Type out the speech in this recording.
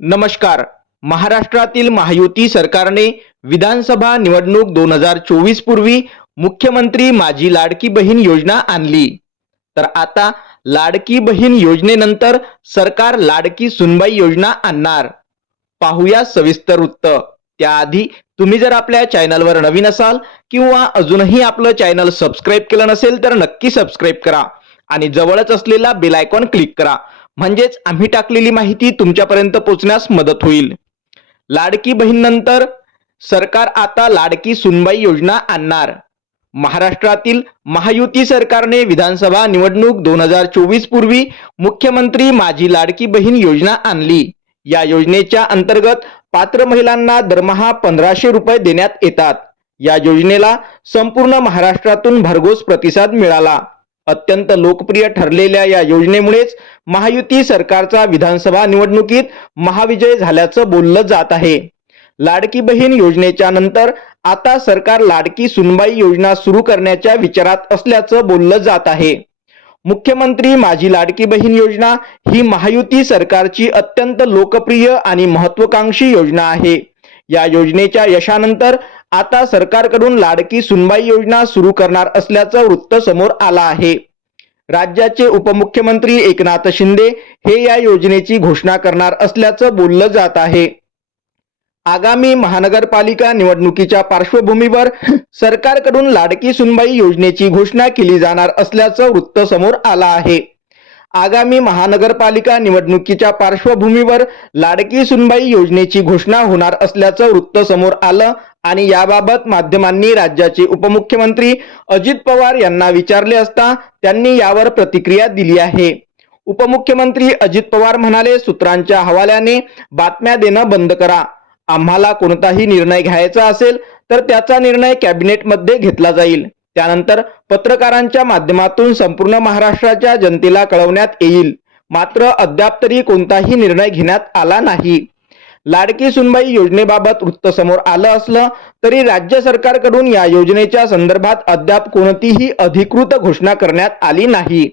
नमस्कार. महाराष्ट्रातील महायुती सरकारने विधानसभा निवडणूक दोन हजार चोवीस पूर्वी मुख्यमंत्री माझी लाडकी बहीण योजना आणली. तर आता लाडकी बहीण योजनेनंतर सरकार लाडकी सुनबाई योजना आणणार. पाहूया सविस्तर वृत्त. त्याआधी तुम्ही जर आपल्या चॅनलवर नवीन असाल किंवा अजूनही आपलं चॅनल सबस्क्राईब केलं नसेल तर नक्की सबस्क्राईब करा आणि जवळच असलेला बेल आयकॉन क्लिक करा. म्हणजेच आम्ही टाकलेली माहिती तुमच्यापर्यंत पोहोचण्यास मदत होईल. लाडकी बहीण नंतर सरकार आता लाडकी सुनबाई योजना आणणार. महाराष्ट्रातील महायुती सरकारने विधानसभा निवडणूक दोन हजार चोवीस पूर्वी मुख्यमंत्री माझी लाडकी बहीण योजना आणली. या योजनेच्या अंतर्गत पात्र महिलांना दरमहा पंधराशे रुपये देण्यात येतात. या योजनेला संपूर्ण महाराष्ट्रातून भरघोस प्रतिसाद मिळाला. अत्यंत लोकप्रिय ठरलेल्या या योजनेमुळेच महायुती सरकारचा विधानसभा निवडणुकीत महाविजय झाल्याचं बोललं जात आहे. लाडकी बहीण योजनेच्या नंतर आता सरकार लाडकी सुनबाई योजना सुरू करण्याच्या विचारात असल्याचं बोललं जात आहे. मुख्यमंत्री माझी लाडकी बहीण योजना ही महायुती सरकारची अत्यंत लोकप्रिय आणि महत्वाकांक्षी योजना आहे. या योजनेच्या यशानंतर आता सरकारकडून लाडकी सुनबाई योजना सुरू करणार असल्याचं वृत्त समोर आलं आहे. राज्याचे उपमुख्यमंत्री एकनाथ शिंदे हे या योजनेची घोषणा करणार असल्याचं बोललं जात आहे. आगामी महानगरपालिका निवडणुकीच्या पार्श्वभूमीवर सरकारकडून लाडकी सुनबाई योजनेची घोषणा केली जाणार असल्याचं वृत्त समोर आलं आहे. आगामी महानगरपालिका निवडणुकीच्या पार्श्वभूमीवर लाडकी सुनबाई योजनेची घोषणा होणार असल्याचं वृत्त समोर आलं आणि याबाबत माध्यमांनी राज्याचे उपमुख्यमंत्री अजित पवार यांना विचारले असता त्यांनी यावर प्रतिक्रिया दिली आहे. उपमुख्यमंत्री अजित पवार म्हणाले सूत्रांच्या हवाल्याने बातम्या देणं बंद करा. आम्हाला कोणताही निर्णय घ्यायचा असेल तर त्याचा निर्णय कॅबिनेटमध्ये घेतला जाईल. त्यानंतर पत्रकारांच्या माध्यमातून संपूर्ण महाराष्ट्राच्या जनतेला कळवण्यात येईल. मात्र अद्याप तरी कोणताही निर्णय घेण्यात आला नाही. लाडकी सुनबाई योजनेबाबत वृत्त समोर आलं असलं तरी राज्य सरकारकडून या योजनेच्या संदर्भात अद्याप कोणतीही अधिकृत घोषणा करण्यात आली नाही.